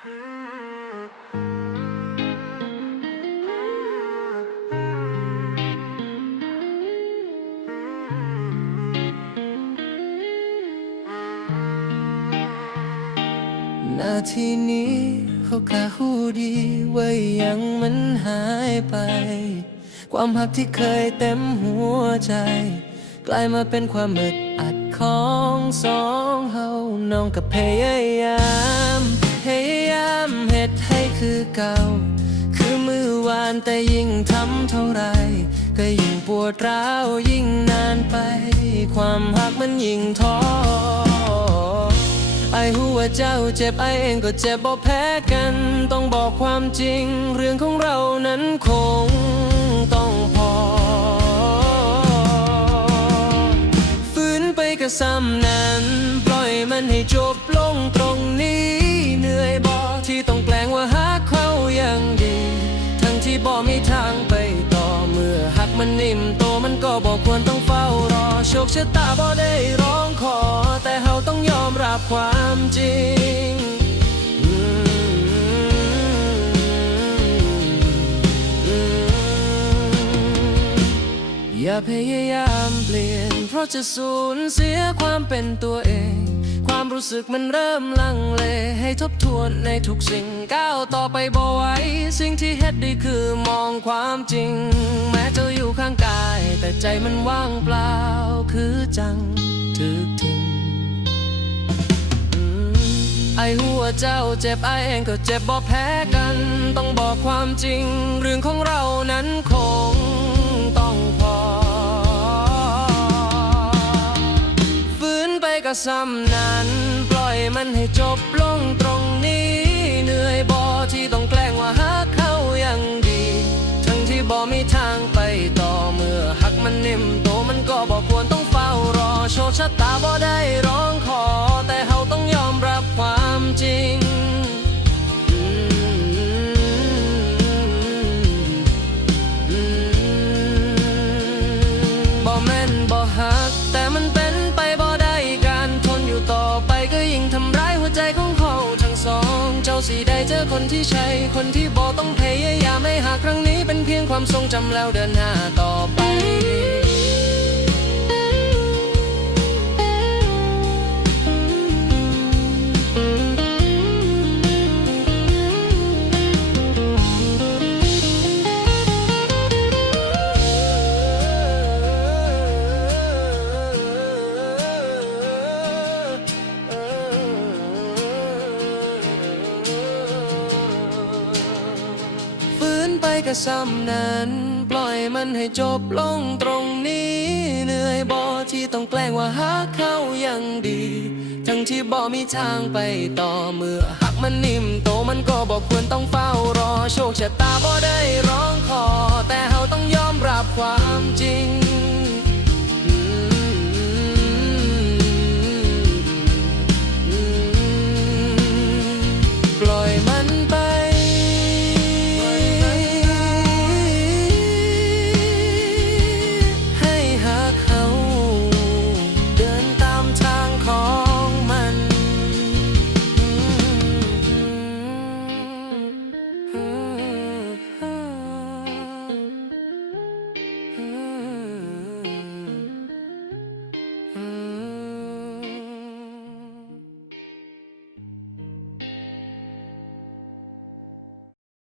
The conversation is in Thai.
นาทีนี้เขาแค่หูดีว่ายังมันหายไป ความหักที่เคยเต็มหัวใจ กลายมาเป็นความอึดอัดของสองเฮาน้องกับพยายาม เก่า คือมือวานแต่ยิ่งทำเท่าไร ก็ยิ่งปวดร้าวยิ่งนานไป ความหักมันยิ่งท้อไอ้หัวเจ้าเจ็บไอ้เองก็เจ็บบ่แพ้กัน ต้องบอกความจริง เรื่องของเรานั้นคงต้องพอฝืนไปก็ซ้ำนั้น ปล่อยมันให้จบลงตรงนี้ มันนิ่มโตมันก็บอกควรต้องเฝ้ารอ โชคชะตาบ่ได้ร้องขอ แต่เฮาต้องยอมรับความจริงอย่าพยายามเปลี่ยน เพราะจะสูญเสียความเป็นตัวเอง ความรู้สึกมันเริ่มลังเล ให้ทบทวนในทุกสิ่งก้าวต่อไปบ่ไหวสิ่งที่เฮ็ดด้คือมองความจริง แม้จะอยู่ข้างกาย แต่ใจมันว่างเปล่า คือจังถึกทิ้งไอหัวเจ้าเจ็บไอเองก็เจ็บบ่แพ้กัน ต้องบอกความจริง เรื่องของเรานั้นคงต้องพอฝืนไปก็ซ้ำนั้น โชคชะตาบ่ได้ร้องขอ แต่เฮาต้องยอมรับความจริงอืมอืมบ่แม่นบ่หัก แต่มันเป็นไปบ่ได้การทนอยู่ต่อไปก็ยิ่งทำร้ายหัวใจของเขาทั้งสอง เจ้าสิได้เจอคนที่ใช่ คนที่บ่ต้องพยายามให้หากครั้งนี้เป็นเพียงความทรงจำแล้วเดินหน้าต่อไป ก็ซ้ำนั้น ปล่อยมันให้จบลงตรงนี้ เหนื่อยบอที่ต้องแกล้งว่าหักเขายังดี ทั้งที่บอมีทางไปต่อเมื่อหักมันนิ่มโตมันก็บอกควรต้องเฝ้ารอโชคชะตาบอได้รอ